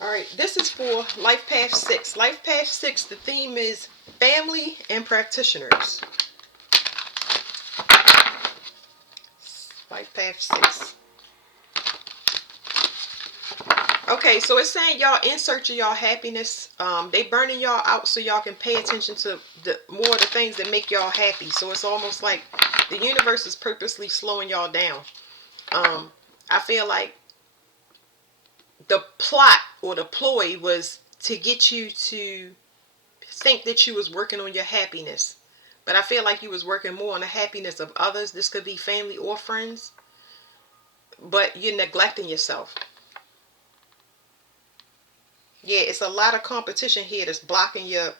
All right, this is for Life Path 6. Life Path 6, the theme is family and practitioners. Life Path 6. Okay, so it's saying y'all in search of y'all happiness. They burning y'all out so y'all can pay attention to the more of the things that make y'all happy. So it's almost like the universe is purposely slowing y'all down. I feel like the plot or the ploy was to get you to think that you was working on your happiness. But I feel like you was working more on the happiness of others. This could be family or friends. But you're neglecting yourself. Yeah, it's a lot of competition here that's blocking you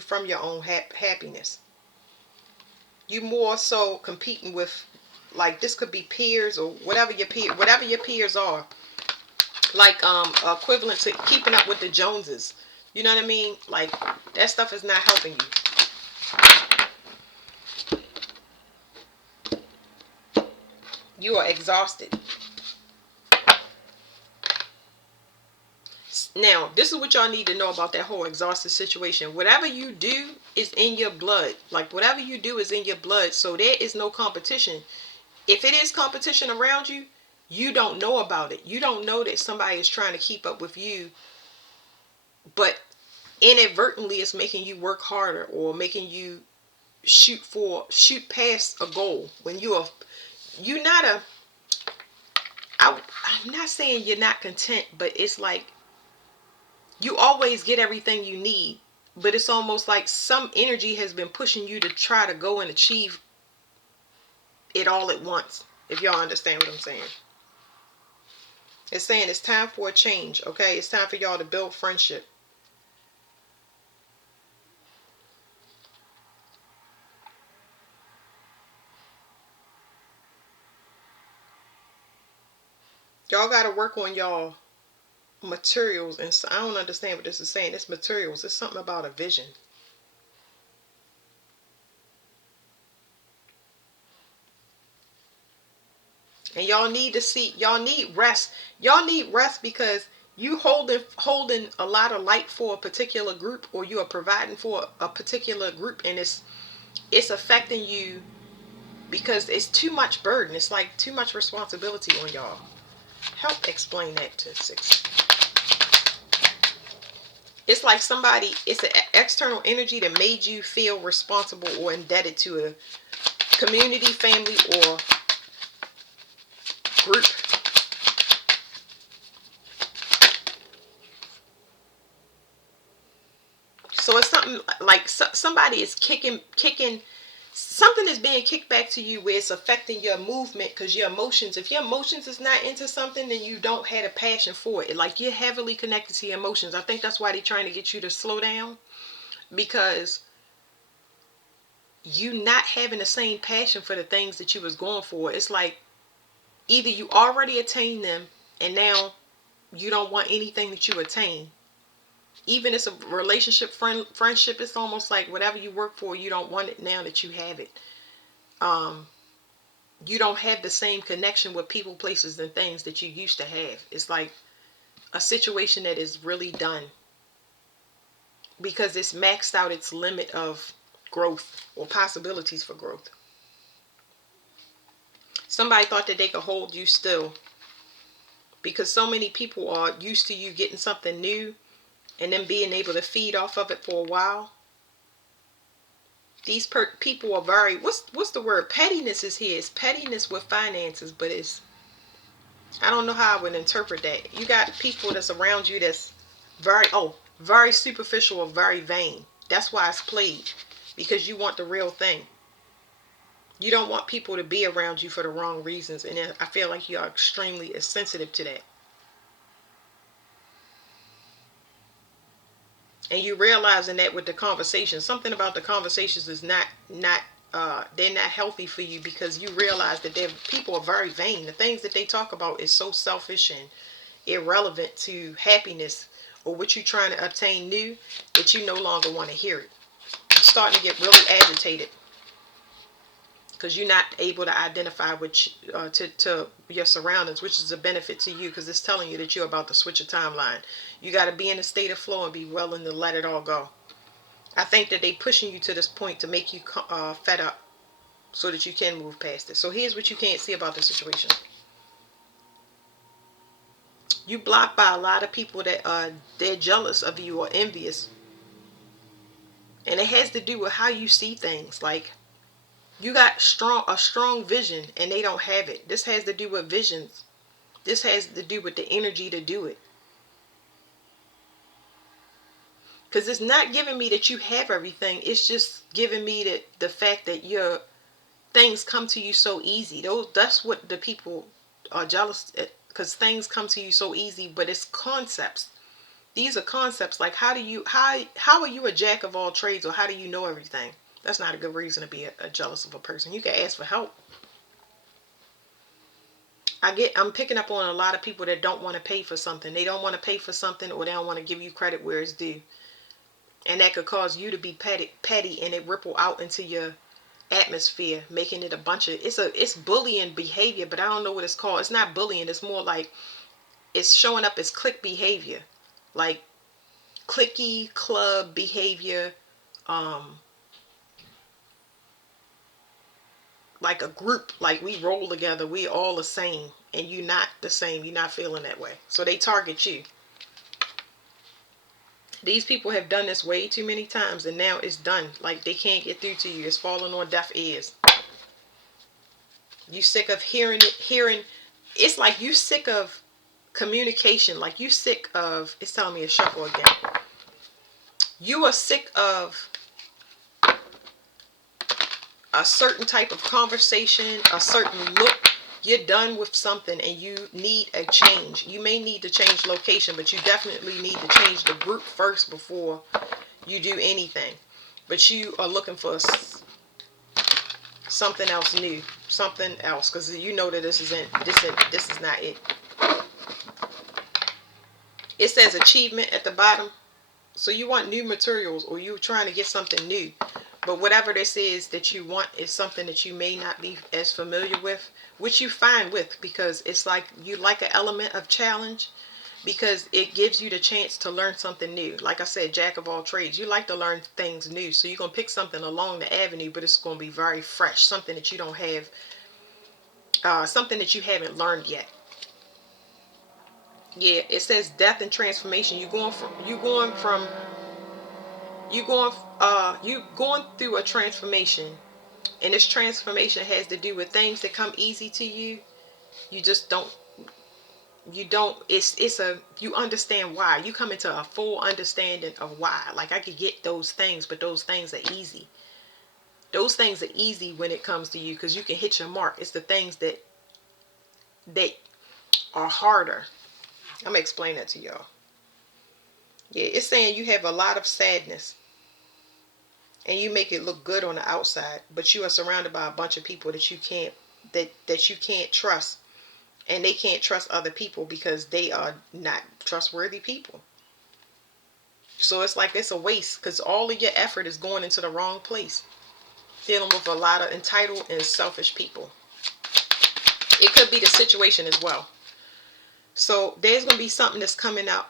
from your own happiness. You more so competing with, like, this could be peers or whatever your peers are, like equivalent to keeping up with the Joneses. You know what I mean? Like, that stuff is not helping you. You are exhausted. Now, this is what y'all need to know about that whole exhausted situation. Whatever you do is in your blood. Like, whatever you do is in your blood. So there is no competition. If it is competition around you, you don't know about it. You don't know that somebody is trying to keep up with you, but inadvertently it's making you work harder or making you shoot past a goal. When you're not a I'm not saying you're not content, but it's like you always get everything you need, but it's almost like some energy has been pushing you to try to go and achieve it all at once. If y'all understand what I'm saying. It's saying it's time for a change, okay? It's time for y'all to build friendship. Y'all got to work on y'all materials. And so I don't understand what this is saying. It's materials. It's something about a vision. And y'all need rest. Y'all need rest because you holding a lot of light for a particular group, or you are providing for a particular group, and it's affecting you because it's too much burden. It's like too much responsibility on y'all. Help explain that to 6. It's like it's an external energy that made you feel responsible or indebted to a community, family, or group. So it's something like somebody is kicking. Something is being kicked back to you where it's affecting your movement because your emotions. If your emotions is not into something, then you don't have a passion for it. Like, you're heavily connected to your emotions. I think that's why they're trying to get you to slow down, because you not having the same passion for the things that you was going for. It's like either you already attained them and now you don't want anything that you attain. Even it's a relationship, friendship, it's almost like whatever you work for, you don't want it now that you have it. You don't have the same connection with people, places, and things that you used to have. It's like a situation that is really done because it's maxed out its limit of growth or possibilities for growth. Somebody thought that they could hold you still because so many people are used to you getting something new and then being able to feed off of it for a while. These people are very, what's the word? Pettiness is here. It's pettiness with finances, but it's, I don't know how I would interpret that. You got people that's around you that's very superficial or very vain. That's why it's played, because you want the real thing. You don't want people to be around you for the wrong reasons, and I feel like you are extremely sensitive to that. And you realizing that with the conversation, something about the conversations is not they're not healthy for you, because you realize that people are very vain. The things that they talk about is so selfish and irrelevant to happiness or what you're trying to obtain new, that you no longer want to hear it. I'm starting to get really agitated because you're not able to identify with to your surroundings, which is a benefit to you because it's telling you that you're about to switch a timeline. You got to be in a state of flow and be willing to let it all go. I think that they pushing you to this point to make you fed up so that you can move past it. So here's what you can't see about the situation. You blocked by a lot of people that they're jealous of you or envious. And it has to do with how you see things. Like, you got a strong vision and they don't have it. This has to do with visions. This has to do with the energy to do it. Because it's not giving me that you have everything. It's just giving me the fact that your things come to you so easy. That's what the people are jealous at, because things come to you so easy, but it's concepts. These are concepts. Like, how are you a jack of all trades, or how do you know everything? That's not a good reason to be a jealous of a person. You can ask for help. I'm picking up on a lot of people that don't want to pay for something. They don't want to pay for something, or they don't want to give you credit where it's due. And that could cause you to be petty, and it ripple out into your atmosphere, making it a bunch of, it's bullying behavior, but I don't know what it's called. It's not bullying. It's more like it's showing up as clique behavior, like cliquey club behavior, like a group, like we roll together, we all the same, and you're not the same. You're not feeling that way, so they target you. These people have done this way too many times, and now it's done. Like, they can't get through to you. It's falling on deaf ears. You sick of hearing it, it's like you sick of communication. Like, you sick of, it's telling me to shuffle again. You are sick of a certain type of conversation, a certain look. You're done with something and you need a change. You may need to change location, but you definitely need to change the group first before you do anything. But you are looking for something else new, something else, because you know that this is not it. It says achievement at the bottom. So you want new materials, or you're trying to get something new. But whatever this is that you want is something that you may not be as familiar with, which you fine with, because it's like you like an element of challenge, because it gives you the chance to learn something new. Like I said, jack of all trades. You like to learn things new. So you're going to pick something along the avenue, but it's going to be very fresh. Something that you don't have, something that you haven't learned yet. Yeah, it says death and transformation. You going through a transformation, and this transformation has to do with things that come easy to you. You just don't, you understand why. You come into a full understanding of why. Like, I could get those things, but those things are easy. Those things are easy when it comes to you, because you can hit your mark. It's the things that are harder. I'm gonna explain that to y'all. Yeah, it's saying you have a lot of sadness, and you make it look good on the outside, but you are surrounded by a bunch of people that you can't trust, and they can't trust other people because they are not trustworthy people. So it's like it's a waste, because all of your effort is going into the wrong place, dealing with a lot of entitled and selfish people. It could be the situation as well. So there's going to be something that's coming out.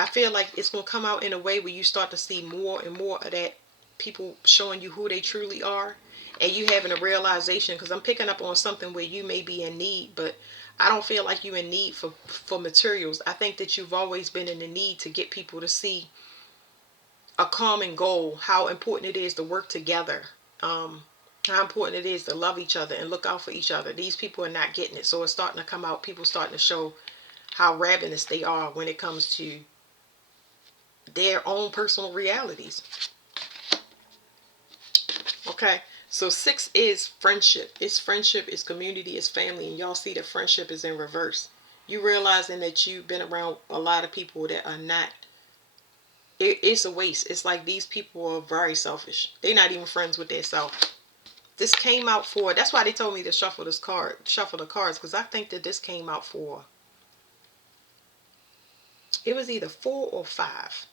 I feel like it's going to come out in a way where you start to see more and more of that, people showing you who they truly are, and you having a realization, because I'm picking up on something where you may be in need, but I don't feel like you're in need for materials. I think that you've always been in the need to get people to see a common goal, how important it is to work together, how important it is to love each other and look out for each other. These people are not getting it, so it's starting to come out. People starting to show how ravenous they are when it comes to their own personal realities. Okay, so 6 is friendship. It's friendship, it's community, it's family, and y'all see that friendship is in reverse. You realizing that you've been around a lot of people that are not, it's a waste. It's like these people are very selfish. They're not even friends with their self. This came out for, that's why they told me to shuffle the cards, because I think that this came out for, it was either 4 or 5.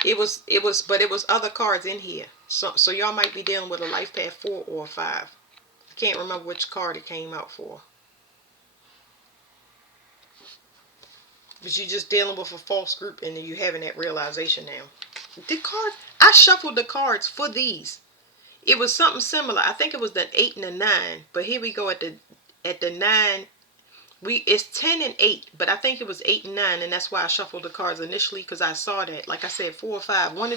But it was other cards in here. So y'all might be dealing with a life path 4 or 5. I can't remember which card it came out for. But you're just dealing with a false group and then you having that realization now. The card, I shuffled the cards for these. It was something similar. I think it was the 8 and the 9. But here we go at the 9. It's 10 and 8, but I think it was 8 and 9, and that's why I shuffled the cards initially, because I saw that, like I said, 4 or 5. One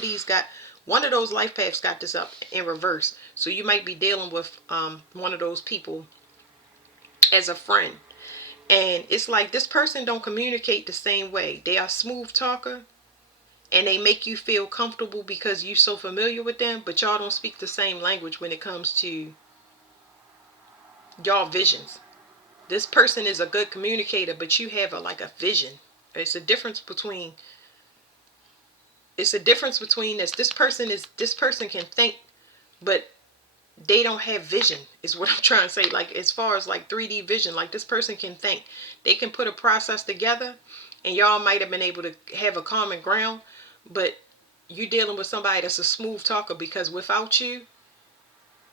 of those life paths got this up in reverse. So you might be dealing with one of those people as a friend. And it's like this person don't communicate the same way. They are smooth talker, and they make you feel comfortable because you're so familiar with them, but y'all don't speak the same language when it comes to y'all visions. This person is a good communicator, but you have like a vision. It's a difference between this. This person can think, but they don't have vision, is what I'm trying to say. Like, as far as like 3D vision, like this person can think. They can put a process together, and y'all might have been able to have a common ground, but you're dealing with somebody that's a smooth talker, because without you,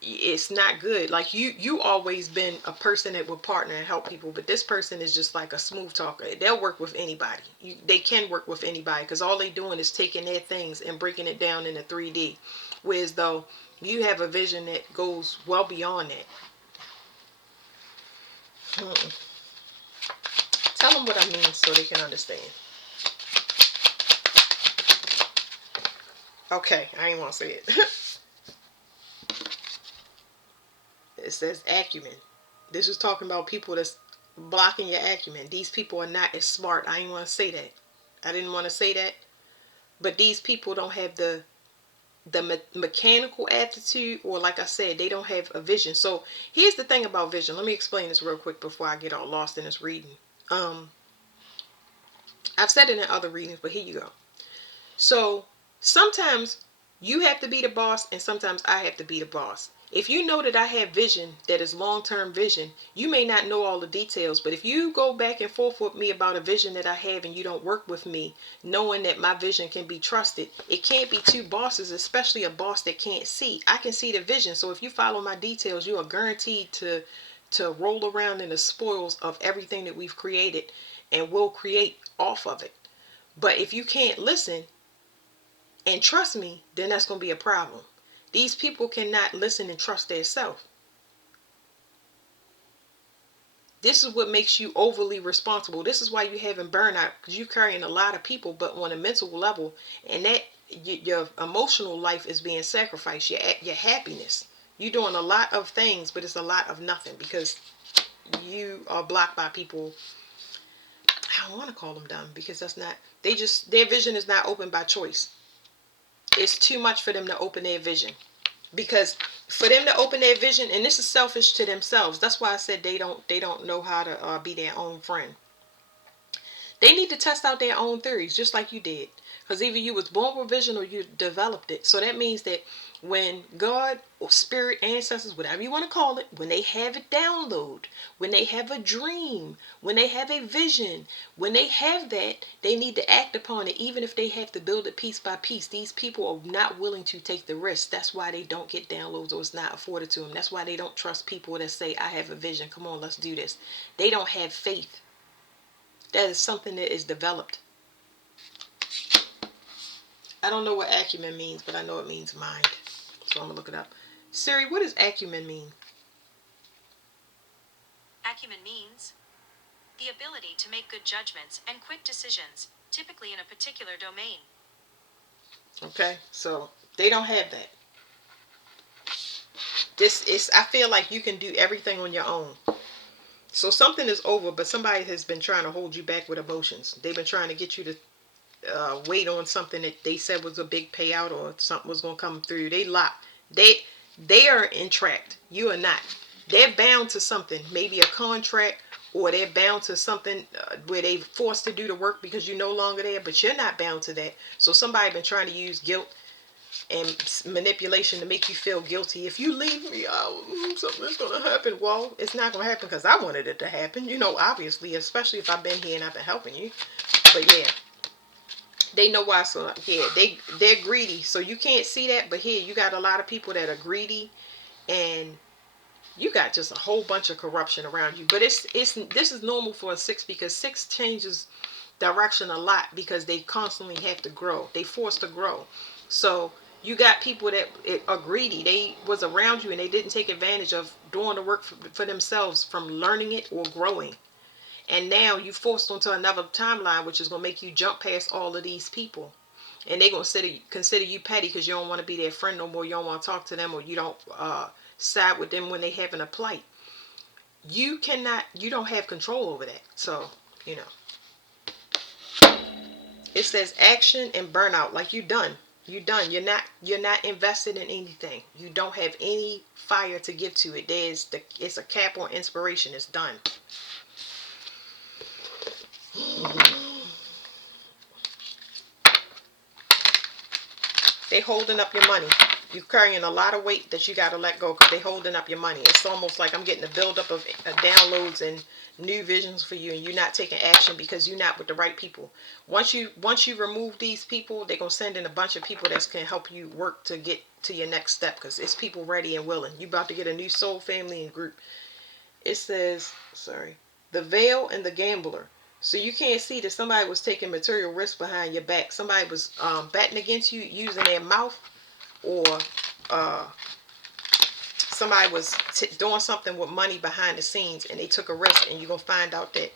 it's not good. Like, you always been a person that would partner and help people, but this person is just like a smooth talker. They'll work with anybody. They can work with anybody, because all they doing is taking their things and breaking it down into 3D, whereas though you have a vision that goes well beyond that. Tell them what I mean so they can understand. Okay, I ain't want to say it. It says acumen. This is talking about people that's blocking your acumen. These people are not as smart. I didn't want to say that. I didn't want to say that. But these people don't have the mechanical aptitude, or like I said, they don't have a vision. So here's the thing about vision. Let me explain this real quick before I get all lost in this reading. I've said it in other readings, but here you go. So sometimes you have to be the boss, and sometimes I have to be the boss. If you know that I have vision that is long-term vision, you may not know all the details, but if you go back and forth with me about a vision that I have and you don't work with me, knowing that my vision can be trusted, it can't be two bosses, especially a boss that can't see. I can see the vision, so if you follow my details, you are guaranteed to roll around in the spoils of everything that we've created, and we'll create off of it. But if you can't listen and trust me, then that's going to be a problem. These people cannot listen and trust their self. This is what makes you overly responsible. This is why you're having burnout, because you're carrying a lot of people, but on a mental level, and that your emotional life is being sacrificed. Your happiness. You're doing a lot of things, but it's a lot of nothing, because you are blocked by people. I don't want to call them dumb, because that's not. Their vision is not open by choice. It's too much for them to open their vision. Because for them to open their vision, and this is selfish to themselves. That's why I said they don't know how to be their own friend. They need to test out their own theories, just like you did. Because either you was born with vision or you developed it. So that means that when God or spirit, ancestors, whatever you want to call it, when they have it download, when they have a dream, when they have a vision, when they have that, they need to act upon it, even if they have to build it piece by piece. These people are not willing to take the risk. That's why they don't get downloads, or it's not afforded to them. That's why they don't trust people that say, I have a vision. Come on, let's do this. They don't have faith. That is something that is developed. I don't know what acumen means, but I know it means mind. So I'm going to look it up. Siri, what does acumen mean? Acumen means the ability to make good judgments and quick decisions, typically in a particular domain. Okay, so they don't have that. I feel like you can do everything on your own. So something is over, but somebody has been trying to hold you back with emotions. They've been trying to get you to wait on something that they said was a big payout, or something was going to come through. They locked. They are entrapped. You are not. They're bound to something, maybe a contract, or they're bound to something where they're forced to do the work because you're no longer there, but you're not bound to that. So somebody been trying to use guilt and manipulation to make you feel guilty. If you leave me out, something's going to happen. Well, it's not going to happen because I wanted it to happen. Obviously, especially if I've been here and I've been helping you. But yeah. They know why. So yeah, they're greedy. So you can't see that, but here you got a lot of people that are greedy, and you got just a whole bunch of corruption around you. But it's this is normal for a six, because six changes direction a lot because they constantly have to grow. They forced to grow. So you got people that are greedy. They was around you and they didn't take advantage of doing the work for themselves from learning it or growing. And now you forced onto another timeline, which is gonna make you jump past all of these people. And they're gonna consider you petty because you don't want to be their friend no more. You don't want to talk to them, or you don't side with them when they having a plight. You don't have control over that. So you know, it says action and burnout. Like you done. You done. You're not invested in anything. You don't have any fire to give to it. It's a cap on inspiration. It's done. They holding up your money. You're carrying a lot of weight that you got to let go because they holding up your money. It's almost like I'm getting a buildup of downloads and new visions for you, and you're not taking action because you're not with the right people. Once you remove these people, they're gonna send in a bunch of people that can help you work to get to your next step, because it's people ready and willing. You about to get a new soul family and group. It says, sorry, the veil and the gambler. So you can't see that somebody was taking material risk behind your back. Somebody was betting against you using their mouth, or uh, somebody was doing something with money behind the scenes and they took a risk, and you're going to find out that,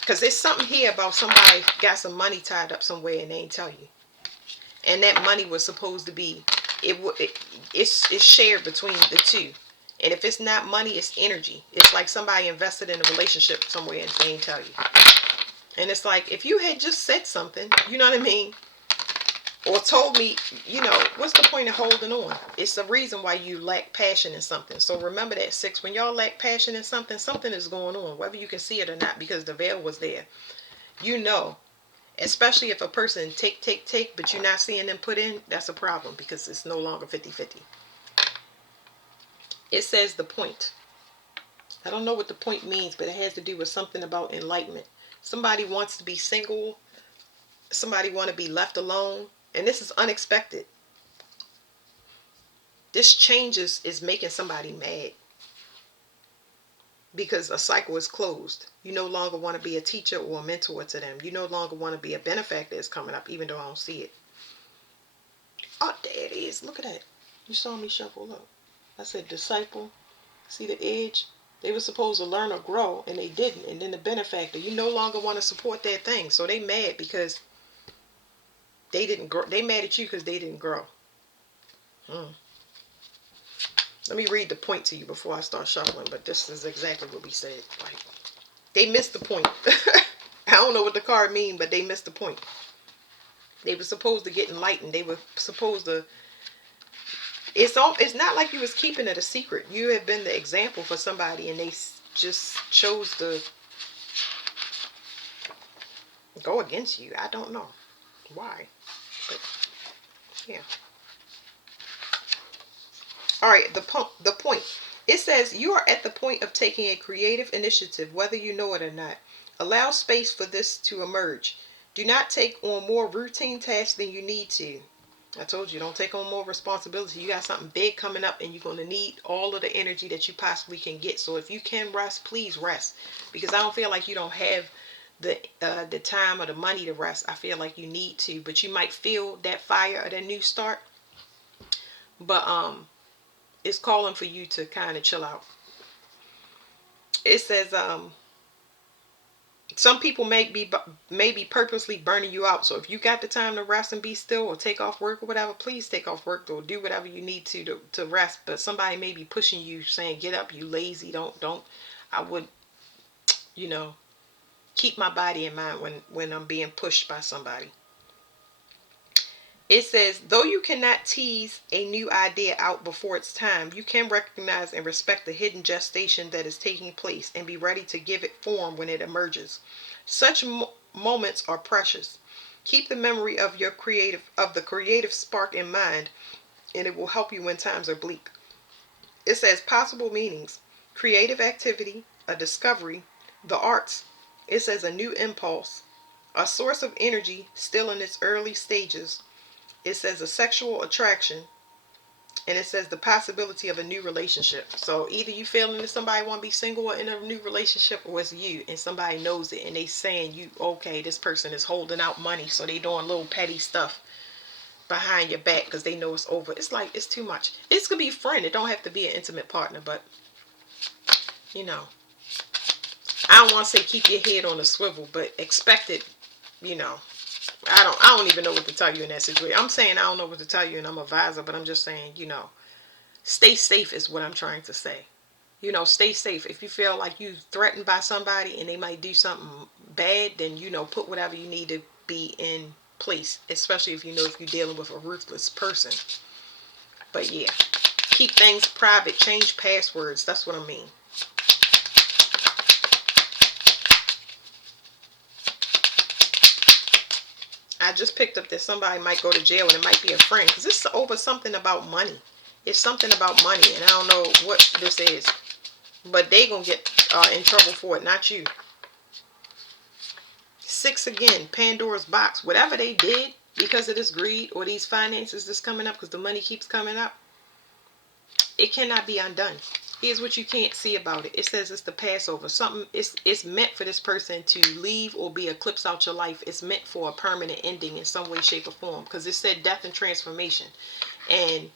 because there's something here about somebody got some money tied up somewhere and they ain't tell you. And that money was supposed to be, it's shared between the two. And if it's not money, it's energy. It's like somebody invested in a relationship somewhere and they ain't tell you. And it's like, if you had just said something, you know what I mean? Or told me, what's the point of holding on? It's the reason why you lack passion in something. So remember that, six. When y'all lack passion in something, something is going on, whether you can see it or not, because the veil was there. You know, especially if a person take, but you're not seeing them put in, that's a problem, because it's no longer 50-50. It says the point. I don't know what the point means, but it has to do with something about enlightenment. Somebody wants to be single. Somebody want to be left alone. And this is unexpected. This changes is making somebody mad, because a cycle is closed. You no longer want to be a teacher or a mentor to them. You no longer want to be a benefactor that's coming up, even though I don't see it. Oh, there it is. Look at that. You saw me shuffle up. I said disciple. See the edge? They were supposed to learn or grow, and they didn't. And then the benefactor, you no longer want to support their thing. So they mad because they didn't grow. They mad at you because they didn't grow. Let me read the point to you before I start shuffling, but this is exactly what we said. Like, they missed the point. I don't know what the card mean, but they missed the point. They were supposed to get enlightened. They were supposed to. It's not like you was keeping it a secret. You have been the example for somebody, and they just chose to go against you. I don't know why, but yeah. All right, the point. It says you are at the point of taking a creative initiative, whether you know it or not. Allow space for this to emerge. Do not take on more routine tasks than you need to. I told you, don't take on more responsibility. You got something big coming up, and you're going to need all of the energy that you possibly can get. So if you can rest, please rest, because I don't feel like you don't have the time or the money to rest. I feel like you need to, but you might feel that fire or that new start. But it's calling for you to kind of chill out. It says some people may be purposely burning you out. So if you got the time to rest and be still, or take off work or whatever, please take off work, or do whatever you need to rest. But somebody may be pushing you, saying, get up, you lazy. Don't. I would, keep my body in mind when I'm being pushed by somebody. It says, though you cannot tease a new idea out before its time, you can recognize and respect the hidden gestation that is taking place, and be ready to give it form when it emerges. Such moments are precious. Keep the memory of the creative spark in mind, and it will help you when times are bleak. It says possible meanings: creative activity, a discovery, the arts. It says a new impulse, A source of energy still in its early stages. It says a sexual attraction, and it says the possibility of a new relationship. So either you feeling that somebody want to be single or in a new relationship, or it's you and somebody knows it and they saying you, okay, this person is holding out money, so they doing little petty stuff behind your back because they know it's over. It's like, it's too much. It's gonna be a friend. It don't have to be an intimate partner, but you know, I don't want to say keep your head on a swivel, but expect it. You know, I don't even know what to tell you in that situation. I'm saying I don't know what to tell you, and I'm a advisor, but I'm just saying, you know, stay safe is what I'm trying to say. You know, stay safe. If you feel like you threatened by somebody and they might do something bad, then, you know, put whatever you need to be in place, especially if you know if you're dealing with a ruthless person. But yeah, keep things private. Change passwords. That's what I mean. I just picked up that somebody might go to jail, and it might be a friend, because this is over something about money. It's something about money, and I don't know what this is, but they gonna get in trouble for it, not you. 6 again, Pandora's box. Whatever they did because of this greed or these finances that's coming up, because the money keeps coming up, it cannot be undone. Here's what you can't see about it. It says it's the Passover. Something, it's meant for this person to leave or be eclipsed out your life. It's meant for a permanent ending in some way, shape, or form. Because it said death and transformation. And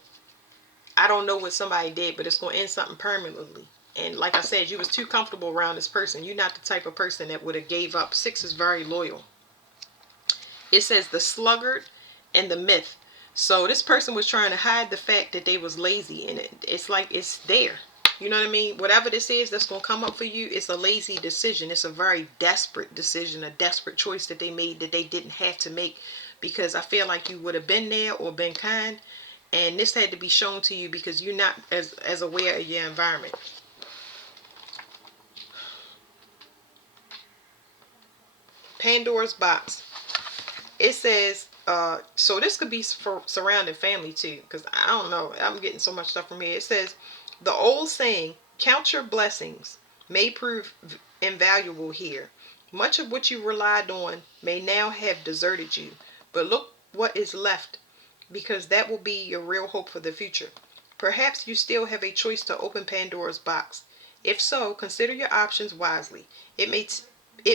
I don't know what somebody did, but it's going to end something permanently. And like I said, you was too comfortable around this person. You're not the type of person that would have gave up. 6 is very loyal. It says the sluggard and the myth. So this person was trying to hide the fact that they was lazy, and it's like it's there. You know what I mean? Whatever this is that's going to come up for you, it's a lazy decision. It's a very desperate decision, a desperate choice that they made that they didn't have to make, because I feel like you would have been there or been kind, and this had to be shown to you because you're not as aware of your environment. Pandora's box. It says, so this could be for surrounding family too, because I don't know, I'm getting so much stuff from here. It says, the old saying, count your blessings, may prove invaluable here. Much of what you relied on may now have deserted you, but look what is left, because that will be your real hope for the future. Perhaps you still have a choice to open Pandora's box. If so, consider your options wisely. It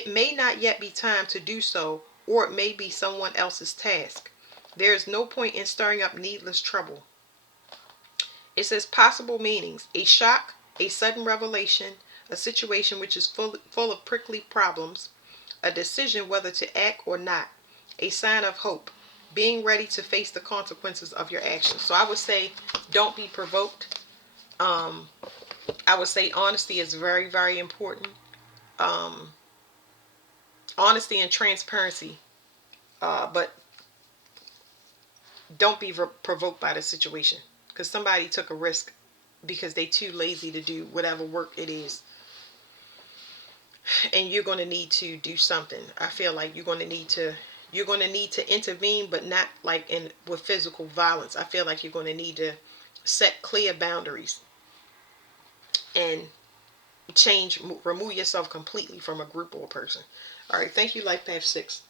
may not yet be time to do so, or it may be someone else's task. There is no point in stirring up needless trouble. It says possible meanings: a shock, a sudden revelation, a situation which is full of prickly problems, a decision whether to act or not, a sign of hope, being ready to face the consequences of your actions. So I would say don't be provoked. I would say honesty is very, very important. Um, Honesty and transparency. But don't be provoked by the situation, because somebody took a risk because they too lazy to do whatever work it is, and you're going to need to do something. I feel like you're going to need to intervene, but not like in with physical violence. I feel like you're going to need to set clear boundaries and remove yourself completely from a group or a person. All right, thank you, Life Path 6.